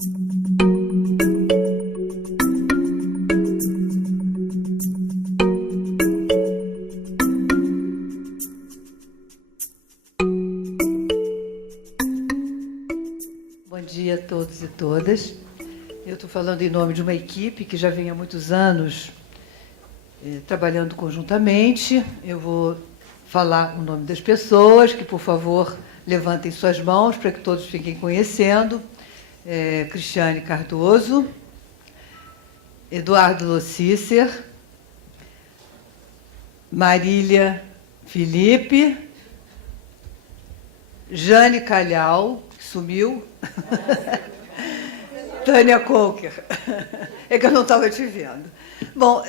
Bom dia a todos e todas. Eu estou falando em nome de uma equipe que já vem há muitos anos trabalhando conjuntamente. Eu vou falar o nome das pessoas, que, por favor, levantem suas mãos para que todos fiquem conhecendo. Cristiane Cardoso, Eduardo Lossícer, Marília Felipe, Jane Calhau, que sumiu, Tânia Conker. É que eu não estava te vendo. Bom,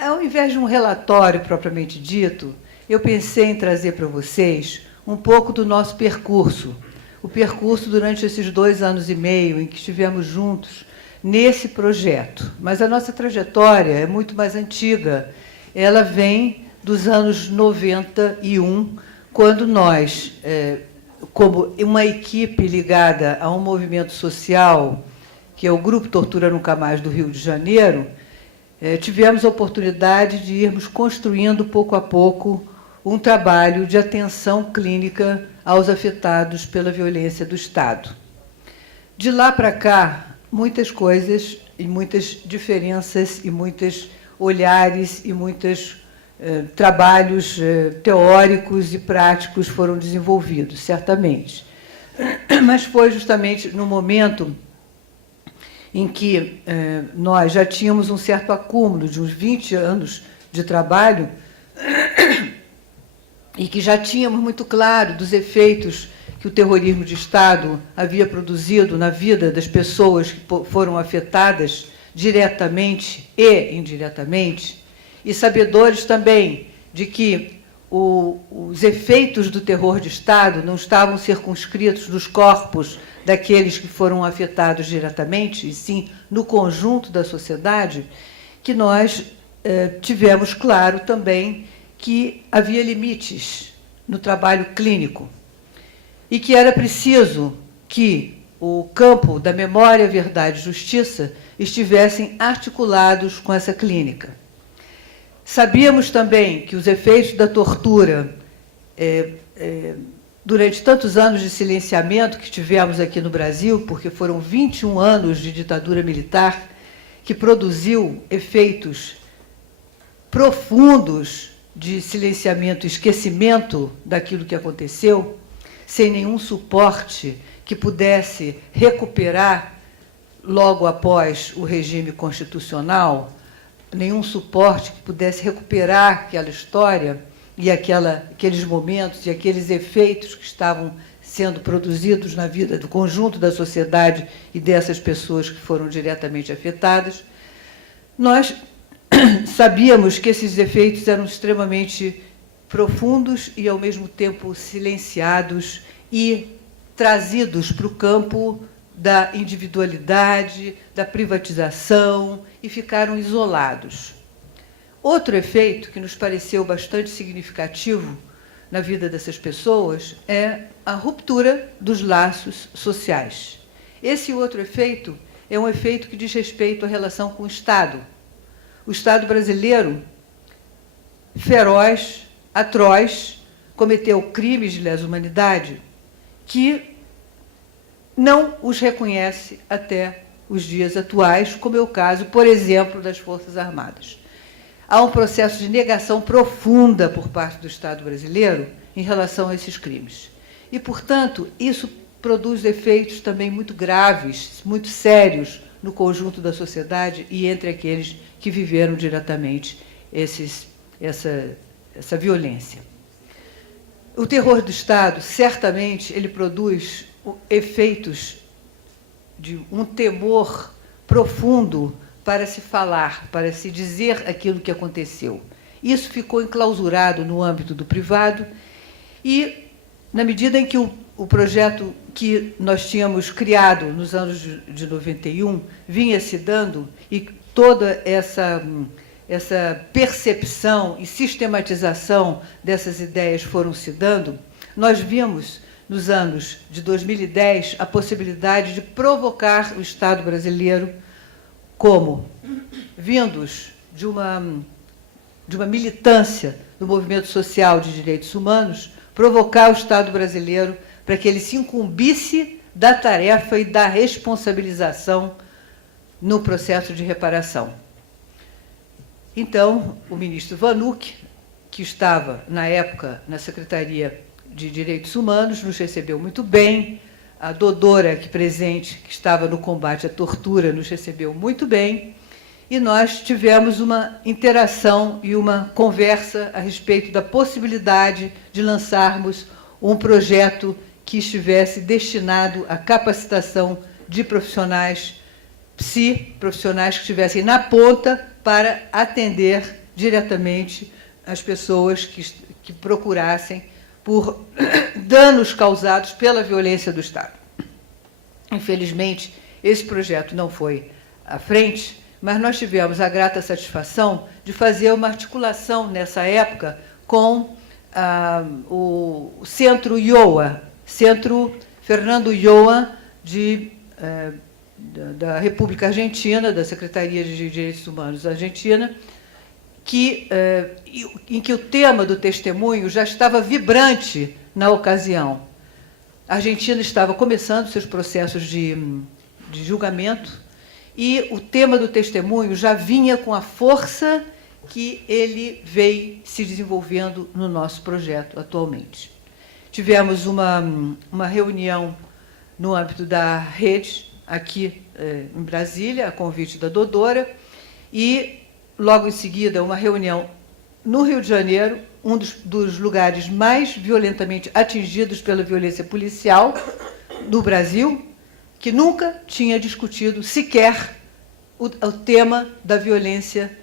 ao invés de um relatório propriamente dito, eu pensei em trazer para vocês um pouco do nosso percurso, o percurso durante esses 2 anos e meio em que estivemos juntos nesse projeto. Mas a nossa trajetória é muito mais antiga. Ela vem dos anos 91, quando nós, como uma equipe ligada a um movimento social, que é o Grupo Tortura Nunca Mais do Rio de Janeiro, tivemos a oportunidade de irmos construindo, pouco a pouco, um trabalho de atenção clínica aos afetados pela violência do Estado. De lá para cá, muitas coisas e muitas diferenças e muitos olhares e muitos trabalhos teóricos e práticos foram desenvolvidos, certamente. Mas foi justamente no momento em que nós já tínhamos um certo acúmulo de uns 20 anos de trabalho e que já tínhamos muito claro dos efeitos que o terrorismo de Estado havia produzido na vida das pessoas que foram afetadas diretamente e indiretamente, e sabedores também de que os efeitos do terror de Estado não estavam circunscritos nos corpos daqueles que foram afetados diretamente, e sim no conjunto da sociedade, que nós tivemos claro também que havia limites no trabalho clínico e que era preciso que o campo da memória, verdade e justiça estivessem articulados com essa clínica. Sabíamos também que os efeitos da tortura, durante tantos anos de silenciamento que tivemos aqui no Brasil, porque foram 21 anos de ditadura militar, que produziu efeitos profundos de silenciamento e esquecimento daquilo que aconteceu, sem nenhum suporte que pudesse recuperar, logo após o regime constitucional, nenhum suporte que pudesse recuperar aquela história e aqueles momentos e aqueles efeitos que estavam sendo produzidos na vida do conjunto da sociedade e dessas pessoas que foram diretamente afetadas. Nós sabíamos que esses efeitos eram extremamente profundos e, ao mesmo tempo, silenciados e trazidos para o campo da individualidade, da privatização, e ficaram isolados. Outro efeito que nos pareceu bastante significativo na vida dessas pessoas é a ruptura dos laços sociais. Esse outro efeito é um efeito que diz respeito à relação com o Estado. O Estado brasileiro, feroz, atroz, cometeu crimes de lesa humanidade que não os reconhece até os dias atuais, como é o caso, por exemplo, das Forças Armadas. Há um processo de negação profunda por parte do Estado brasileiro em relação a esses crimes. E, portanto, isso produz efeitos também muito graves, muito sérios no conjunto da sociedade e entre aqueles que viveram diretamente essa violência. O terror do Estado, certamente, ele produz efeitos de um temor profundo para se falar, para se dizer aquilo que aconteceu. Isso ficou enclausurado no âmbito do privado e, na medida em que o projeto que nós tínhamos criado nos anos de 91 vinha se dando e toda essa percepção e sistematização dessas ideias foram se dando, nós vimos nos anos de 2010, a possibilidade de provocar o Estado brasileiro como, vindos de uma militância do movimento social de direitos humanos, provocar o Estado brasileiro para que ele se incumbisse da tarefa e da responsabilização no processo de reparação. Então, o ministro Vanuc, que estava, na época, na Secretaria de Direitos Humanos, nos recebeu muito bem. A Dodora, aqui presente, que estava no combate à tortura, nos recebeu muito bem. E nós tivemos uma interação e uma conversa a respeito da possibilidade de lançarmos um projeto que estivesse destinado à capacitação de profissionais profissionais que estivessem na ponta para atender diretamente as pessoas que procurassem por danos causados pela violência do Estado. Infelizmente, esse projeto não foi à frente, mas nós tivemos a grata satisfação de fazer uma articulação, nessa época, com o Centro IOA, Centro Fernando Ioa, da República Argentina, da Secretaria de Direitos Humanos da Argentina, em que o tema do testemunho já estava vibrante na ocasião. A Argentina estava começando seus processos de julgamento e o tema do testemunho já vinha com a força que ele veio se desenvolvendo no nosso projeto atualmente. Tivemos uma reunião no âmbito da rede, aqui em Brasília, a convite da Dodora, e, logo em seguida, uma reunião no Rio de Janeiro, um dos lugares mais violentamente atingidos pela violência policial do Brasil, que nunca tinha discutido sequer o tema da violência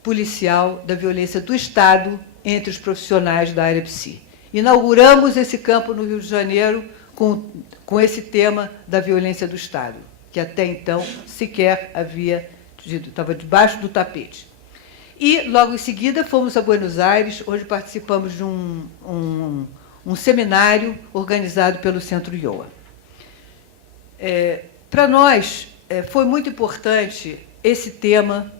policial, da violência do Estado entre os profissionais da área psi. Inauguramos esse campo no Rio de Janeiro com esse tema da violência do Estado, que até então sequer estava debaixo do tapete. E, logo em seguida, fomos a Buenos Aires, onde participamos de um seminário organizado pelo Centro IOA. Para nós, foi muito importante esse tema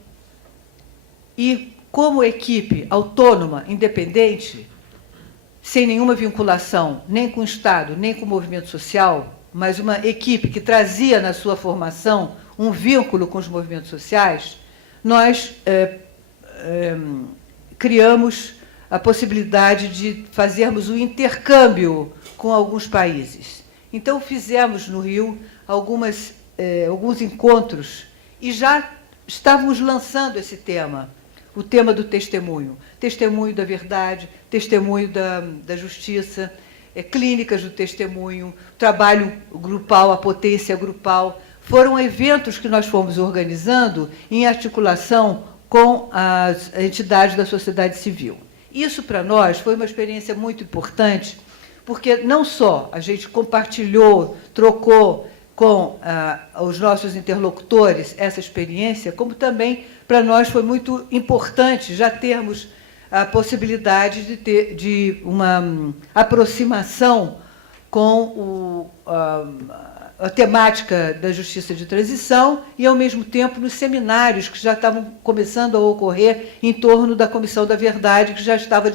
e, como equipe autônoma, independente, sem nenhuma vinculação, nem com o Estado, nem com o movimento social, mas uma equipe que trazia na sua formação um vínculo com os movimentos sociais, nós criamos a possibilidade de fazermos um intercâmbio com alguns países. Então, fizemos no Rio alguns encontros e já estávamos lançando esse tema, o tema do testemunho da verdade, testemunho da justiça, clínicas do testemunho, trabalho grupal, a potência grupal. Foram eventos que nós fomos organizando em articulação com as entidades da sociedade civil. Isso, para nós, foi uma experiência muito importante, porque não só a gente compartilhou, trocou com os nossos interlocutores essa experiência, como também, para nós, foi muito importante já termos a possibilidade de uma aproximação com a temática da justiça de transição e, ao mesmo tempo, nos seminários que já estavam começando a ocorrer em torno da Comissão da Verdade, que já estava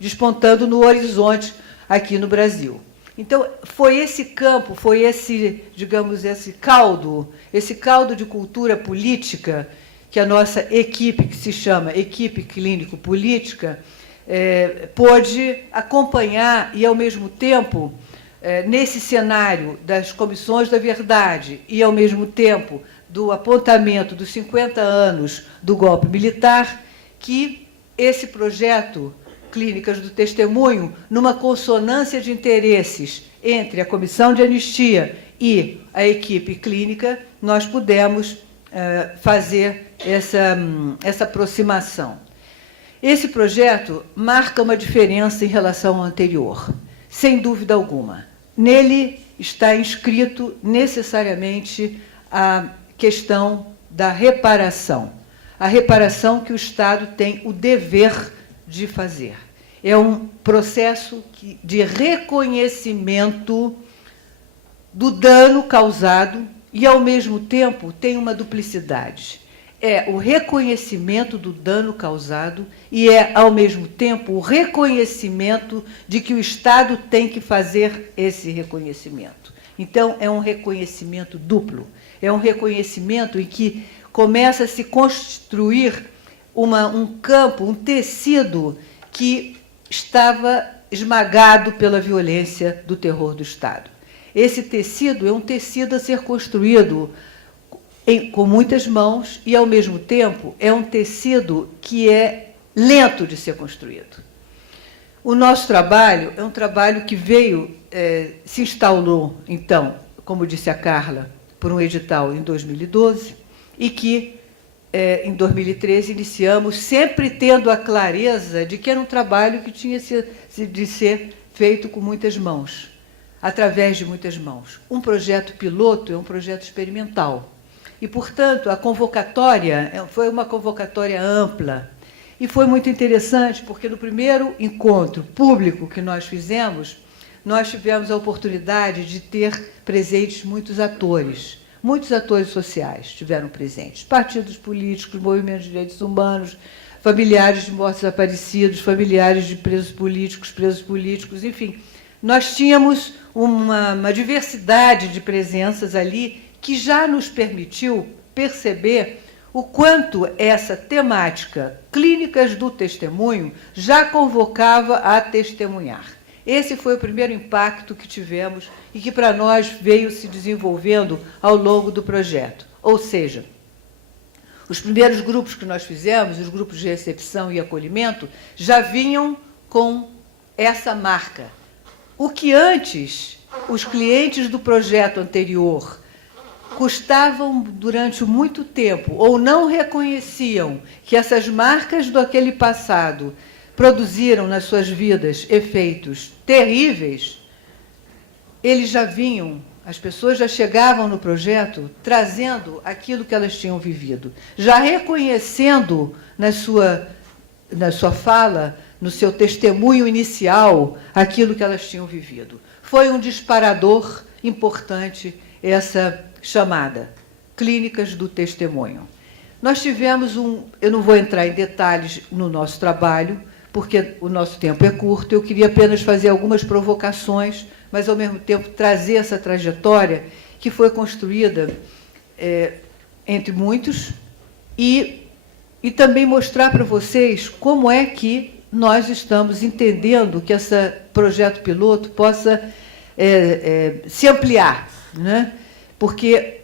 despontando no horizonte aqui no Brasil. Então, foi esse campo, foi esse, digamos, esse caldo de cultura política que a nossa equipe, que se chama Equipe Clínico-Política, pôde acompanhar e, ao mesmo tempo, nesse cenário das comissões da verdade e, ao mesmo tempo, do apontamento dos 50 anos do golpe militar, que esse projeto Clínicas do Testemunho, numa consonância de interesses entre a Comissão de Anistia e a equipe clínica, nós pudemos fazer essa aproximação. Esse projeto marca uma diferença em relação ao anterior, sem dúvida alguma. Nele está inscrito necessariamente a questão da reparação, a reparação que o Estado tem o dever de fazer. é um processo de reconhecimento do dano causado e, ao mesmo tempo, tem uma duplicidade. É o reconhecimento do dano causado e é, ao mesmo tempo, o reconhecimento de que o Estado tem que fazer esse reconhecimento. Então, é um reconhecimento duplo. É um reconhecimento em que começa a se construir um campo, um tecido que estava esmagado pela violência do terror do Estado. Esse tecido é um tecido a ser construído com muitas mãos e, ao mesmo tempo, é um tecido que é lento de ser construído. O nosso trabalho é um trabalho que se instaurou, então, como disse a Carla, por um edital em 2012, e que, em 2013, iniciamos, sempre tendo a clareza de que era um trabalho que tinha de ser feito com muitas mãos, através de muitas mãos. Um projeto piloto é um projeto experimental. E, portanto, a convocatória foi uma convocatória ampla. E foi muito interessante, porque no primeiro encontro público que nós fizemos, nós tivemos a oportunidade de ter presentes muitos atores sociais estiveram presentes, partidos políticos, movimentos de direitos humanos, familiares de mortos desaparecidos, familiares de presos políticos, enfim. Nós tínhamos uma diversidade de presenças ali que já nos permitiu perceber o quanto essa temática clínicas do testemunho já convocava a testemunhar. Esse foi o primeiro impacto que tivemos e que, para nós, veio se desenvolvendo ao longo do projeto. Ou seja, os primeiros grupos que nós fizemos, os grupos de recepção e acolhimento, já vinham com essa marca. O que antes os clientes do projeto anterior custavam durante muito tempo ou não reconheciam que essas marcas daquele passado produziram nas suas vidas efeitos terríveis, eles já vinham, as pessoas já chegavam no projeto trazendo aquilo que elas tinham vivido, já reconhecendo na sua fala, no seu testemunho inicial, aquilo que elas tinham vivido. Foi um disparador importante essa chamada Clínicas do Testemunho. Nós tivemos eu não vou entrar em detalhes no nosso trabalho, porque o nosso tempo é curto, eu queria apenas fazer algumas provocações, mas, ao mesmo tempo, trazer essa trajetória que foi construída entre muitos e também mostrar para vocês como é que nós estamos entendendo que esse projeto piloto possa se ampliar, né? Porque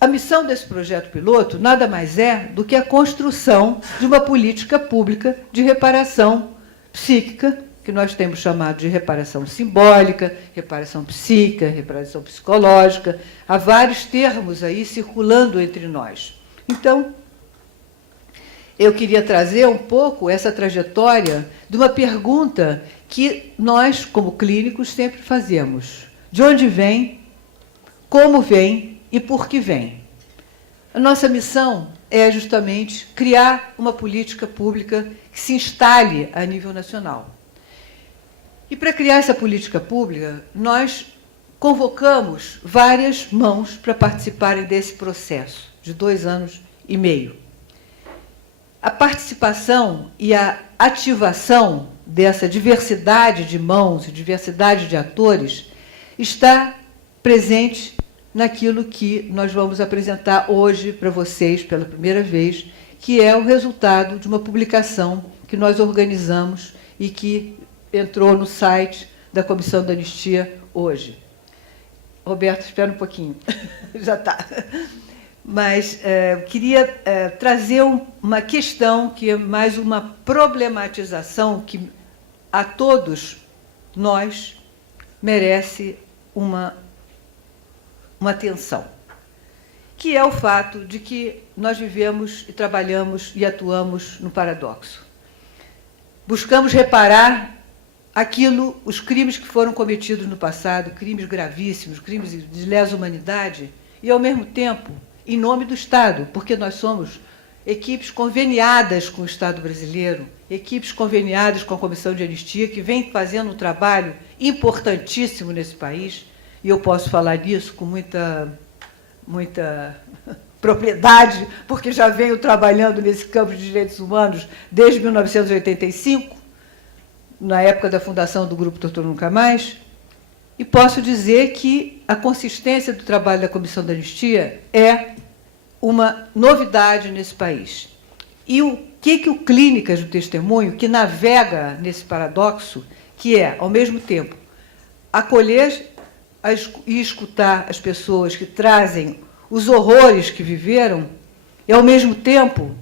a missão desse projeto piloto nada mais é do que a construção de uma política pública de reparação psíquica, que nós temos chamado de reparação simbólica, reparação psíquica, reparação psicológica. Há vários termos aí circulando entre nós. Então, eu queria trazer um pouco essa trajetória de uma pergunta que nós, como clínicos, sempre fazemos. De onde vem, como vem e por que vem? A nossa missão é justamente criar uma política pública que se instale a nível nacional. E, para criar essa política pública, nós convocamos várias mãos para participarem desse processo de 2 anos e meio. A participação e a ativação dessa diversidade de mãos e diversidade de atores está presente naquilo que nós vamos apresentar hoje para vocês pela primeira vez, que é o resultado de uma publicação que nós organizamos e que entrou no site da Comissão da Anistia hoje. Roberto, espera um pouquinho. Já está. Mas queria trazer uma questão que é mais uma problematização que a todos nós merece uma atenção, que é o fato de que nós vivemos e trabalhamos e atuamos no paradoxo. Buscamos reparar os crimes que foram cometidos no passado, crimes gravíssimos, crimes de lesa humanidade, e, ao mesmo tempo, em nome do Estado, porque nós somos equipes conveniadas com o Estado brasileiro, equipes conveniadas com a Comissão de Anistia, que vem fazendo um trabalho importantíssimo nesse país, e eu posso falar disso com muita propriedade, porque já venho trabalhando nesse campo de direitos humanos desde 1985, na época da fundação do Grupo Tortura Nunca Mais, e posso dizer que a consistência do trabalho da Comissão da Anistia é uma novidade nesse país. E o que o Clínicas do Testemunho, que navega nesse paradoxo, que é, ao mesmo tempo, acolher e escutar as pessoas que trazem os horrores que viveram, e, ao mesmo tempo,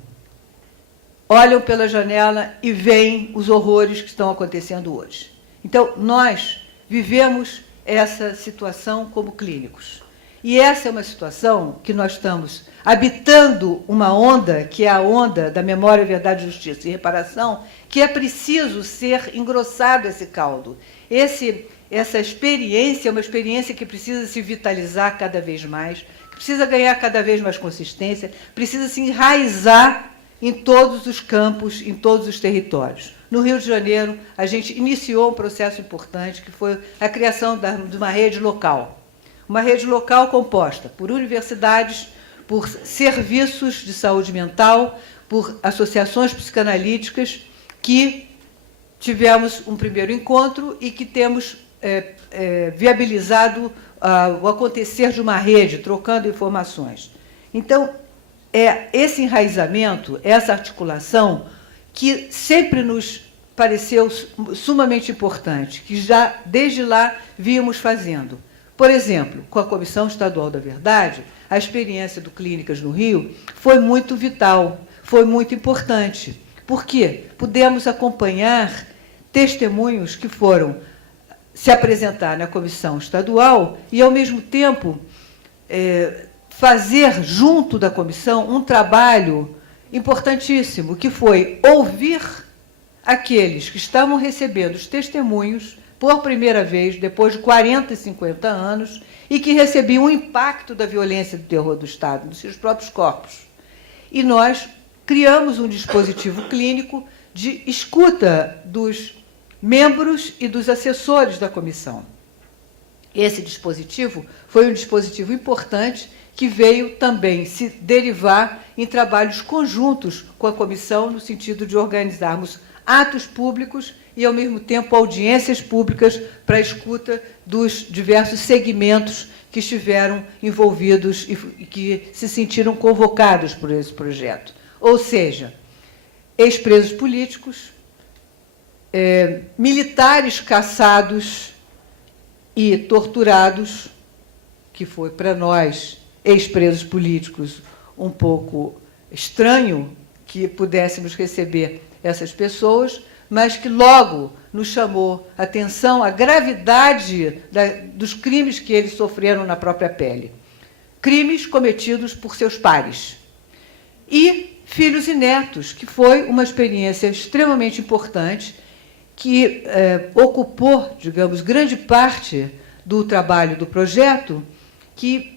olham pela janela e veem os horrores que estão acontecendo hoje. Então, nós vivemos essa situação como clínicos. E essa é uma situação que nós estamos habitando uma onda, que é a onda da memória, verdade, justiça e reparação, que é preciso ser engrossado esse caldo. Essa experiência é uma experiência que precisa se vitalizar cada vez mais, que precisa ganhar cada vez mais consistência, precisa se enraizar em todos os campos, em todos os territórios. No Rio de Janeiro, a gente iniciou um processo importante, que foi a criação de uma rede local. Uma rede local composta por universidades, por serviços de saúde mental, por associações psicanalíticas, que tivemos um primeiro encontro e que temos viabilizado o acontecer de uma rede, trocando informações. Então, é esse enraizamento, essa articulação, que sempre nos pareceu sumamente importante, que já desde lá víamos fazendo. Por exemplo, com a Comissão Estadual da Verdade, a experiência do Clínicas no Rio foi muito vital, foi muito importante. Por quê? Pudemos acompanhar testemunhos que foram se apresentar na Comissão Estadual e, ao mesmo tempo, fazer, junto da comissão, um trabalho importantíssimo, que foi ouvir aqueles que estavam recebendo os testemunhos por primeira vez, depois de 40 e 50 anos, e que recebiam o impacto da violência e do terror do Estado nos seus próprios corpos. E nós criamos um dispositivo clínico de escuta dos membros e dos assessores da comissão. Esse dispositivo foi um dispositivo importante que veio também se derivar em trabalhos conjuntos com a comissão, no sentido de organizarmos atos públicos e, ao mesmo tempo, audiências públicas para a escuta dos diversos segmentos que estiveram envolvidos e que se sentiram convocados por esse projeto. Ou seja, ex-presos políticos, militares caçados e torturados, que foi para nós, ex-presos políticos, um pouco estranho que pudéssemos receber essas pessoas, mas que logo nos chamou a atenção a gravidade dos crimes que eles sofreram na própria pele. Crimes cometidos por seus pares. E filhos e netos, que foi uma experiência extremamente importante, que ocupou, digamos, grande parte do trabalho do projeto, que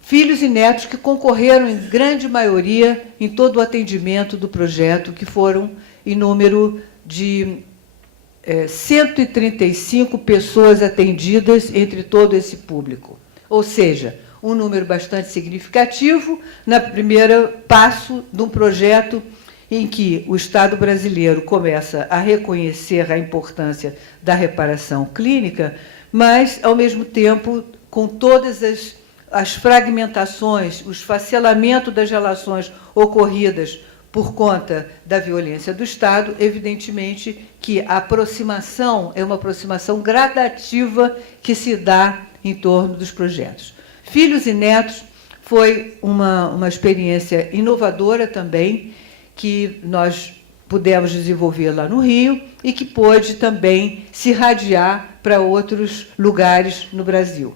filhos e netos que concorreram em grande maioria em todo o atendimento do projeto, que foram em número de 135 pessoas atendidas entre todo esse público. Ou seja, um número bastante significativo na primeira passo de um projeto em que o Estado brasileiro começa a reconhecer a importância da reparação clínica, mas, ao mesmo tempo, com todas as fragmentações, o esfacelamento das relações ocorridas por conta da violência do Estado, evidentemente que a aproximação é uma aproximação gradativa que se dá em torno dos projetos. Filhos e Netos foi uma experiência inovadora também, que nós pudemos desenvolver lá no Rio e que pôde também se irradiar para outros lugares no Brasil.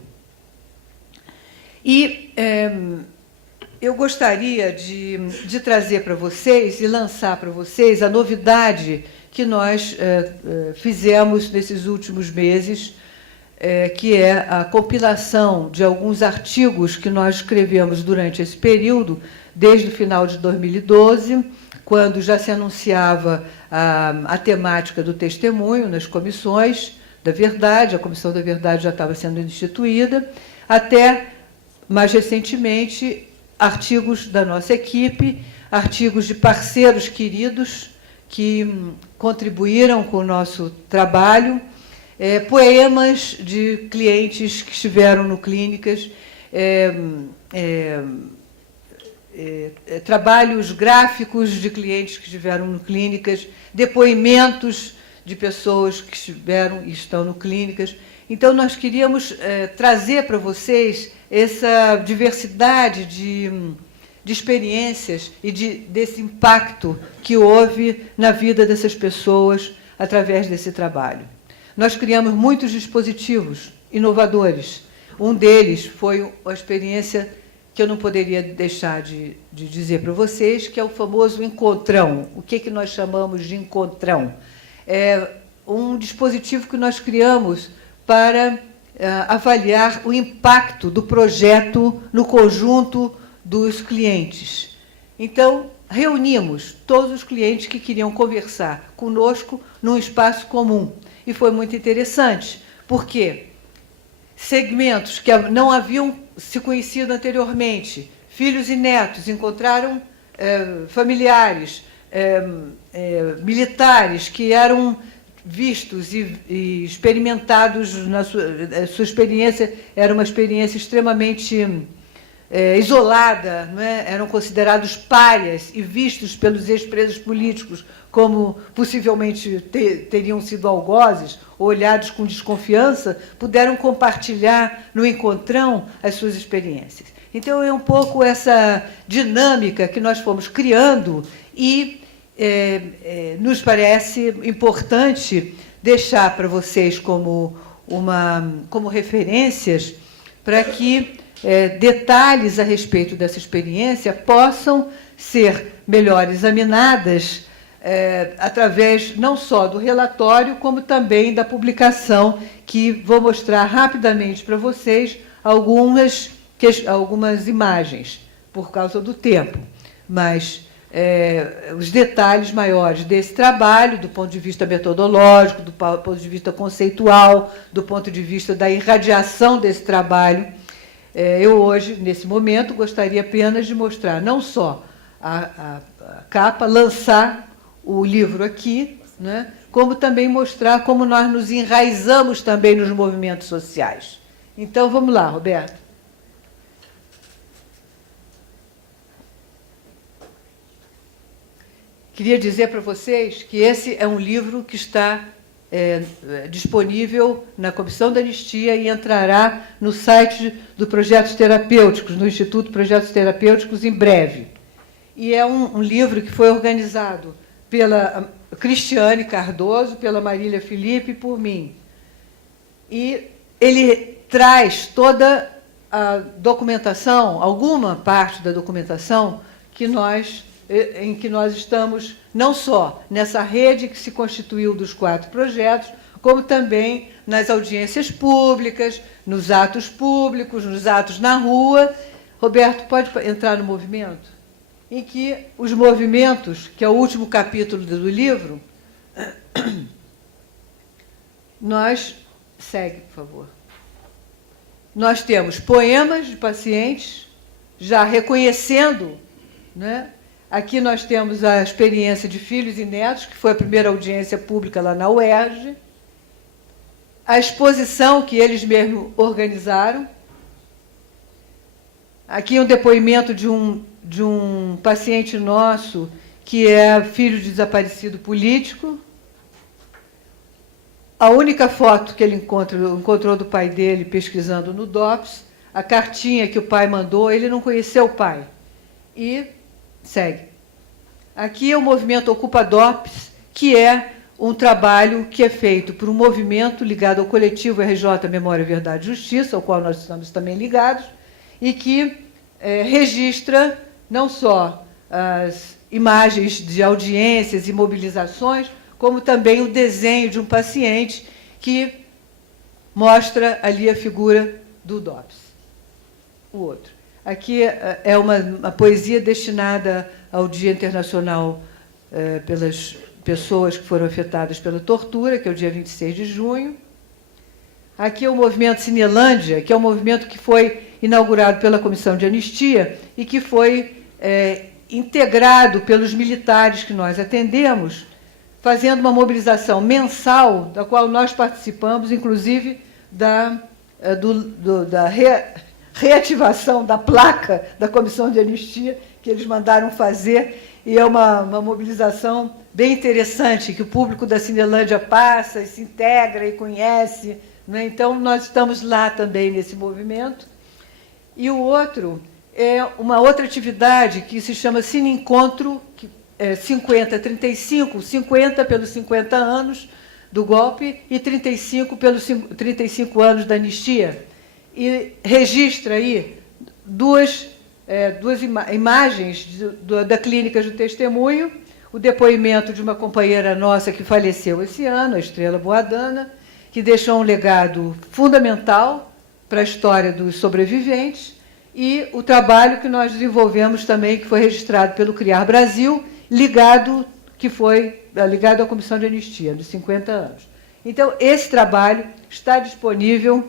E eu gostaria de trazer para vocês e lançar para vocês a novidade que nós fizemos nesses últimos meses, que é a compilação de alguns artigos que nós escrevemos durante esse período, desde o final de 2012, quando já se anunciava a temática do testemunho nas comissões da verdade, a Comissão da Verdade já estava sendo instituída, até, mais recentemente, artigos da nossa equipe, artigos de parceiros queridos que contribuíram com o nosso trabalho, poemas de clientes que estiveram no clínicas, trabalhos gráficos de clientes que estiveram no clínicas, depoimentos de pessoas que estiveram e estão no clínicas. Então, nós queríamos trazer para vocês essa diversidade de experiências e desse impacto que houve na vida dessas pessoas através desse trabalho. Nós criamos muitos dispositivos inovadores. Um deles foi a experiência que eu não poderia deixar de dizer para vocês, que é o famoso encontrão. O que nós chamamos de encontrão? É um dispositivo que nós criamos para avaliar o impacto do projeto no conjunto dos clientes. Então, reunimos todos os clientes que queriam conversar conosco num espaço comum. E foi muito interessante, porque segmentos que não haviam se conhecido anteriormente, filhos e netos, encontraram familiares, militares que eram vistos e experimentados na sua experiência, era uma experiência extremamente isolada, não é? Eram considerados párias e vistos pelos ex-presos políticos como possivelmente teriam sido algozes, ou olhados com desconfiança, puderam compartilhar no encontrão as suas experiências. Então, é um pouco essa dinâmica que nós fomos criando e nos parece importante deixar para vocês como referências para que detalhes a respeito dessa experiência possam ser melhor examinadas através não só do relatório, como também da publicação, que vou mostrar rapidamente para vocês algumas imagens, por causa do tempo. Mas os detalhes maiores desse trabalho, do ponto de vista metodológico, do ponto de vista conceitual, do ponto de vista da irradiação desse trabalho, eu hoje, nesse momento, gostaria apenas de mostrar não só a capa, lançar o livro aqui, né, como também mostrar como nós nos enraizamos também nos movimentos sociais. Então, vamos lá, Roberto. Queria dizer para vocês que esse é um livro que está disponível na Comissão da Anistia e entrará no site do Projetos Terapêuticos, no Instituto Projetos Terapêuticos, em breve. E é um livro que foi organizado pela Cristiane Cardoso, pela Marília Felipe e por mim. E ele traz toda a documentação, alguma parte da documentação em que nós estamos, não só nessa rede que se constituiu dos 4 projetos, como também nas audiências públicas, nos atos públicos, nos atos na rua. Roberto, pode entrar no movimento? Em que os movimentos, que é o último capítulo do livro, segue, por favor. Nós temos poemas de pacientes, já reconhecendo, né? Aqui nós temos a experiência de filhos e netos, que foi a primeira audiência pública lá na UERJ, a exposição que eles mesmos organizaram. Aqui um depoimento de um paciente nosso, que é filho de desaparecido político. A única foto que ele encontrou do pai dele pesquisando no DOPS, a cartinha que o pai mandou, ele não conheceu o pai. E segue. Aqui é o movimento Ocupa DOPS, que é um trabalho que é feito por um movimento ligado ao coletivo RJ Memória, Verdade e Justiça, ao qual nós estamos também ligados, e que registra não só as imagens de audiências e mobilizações, como também o desenho de um paciente que mostra ali a figura do DOPS. O outro. Aqui é uma poesia destinada ao Dia Internacional pelas pessoas que foram afetadas pela tortura, que é o dia 26 de junho. Aqui é o movimento Cinelândia, que é um movimento que foi inaugurado pela Comissão de Anistia e que foi integrado pelos militares que nós atendemos, fazendo uma mobilização mensal, da qual nós participamos, inclusive da reativação da placa da Comissão de Anistia, que eles mandaram fazer, e é uma mobilização bem interessante, que o público da Cinelândia passa e se integra e conhece, né? Então, nós estamos lá também nesse movimento. E o outro é uma outra atividade que se chama Cine Encontro 50-35, 50 pelos 50 anos do golpe e 35 pelos 35 anos da anistia. E registra aí duas imagens da Clínica do Testemunho, o depoimento de uma companheira nossa que faleceu esse ano, a Estrela Boadana, que deixou um legado fundamental para a história dos sobreviventes, e o trabalho que nós desenvolvemos também, que foi registrado pelo CRIAR Brasil, ligado à Comissão de Anistia, dos 50 anos. Então, esse trabalho está disponível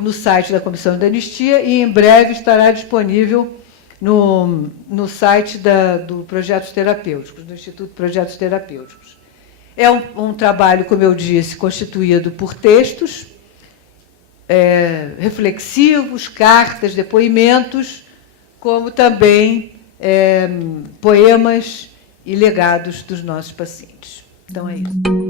no site da Comissão de Anistia e, em breve, estará disponível no site do Projetos Terapêuticos, do Instituto Projetos Terapêuticos. É um trabalho, como eu disse, constituído por textos reflexivos, cartas, depoimentos, como também poemas e legados dos nossos pacientes. Então, é isso.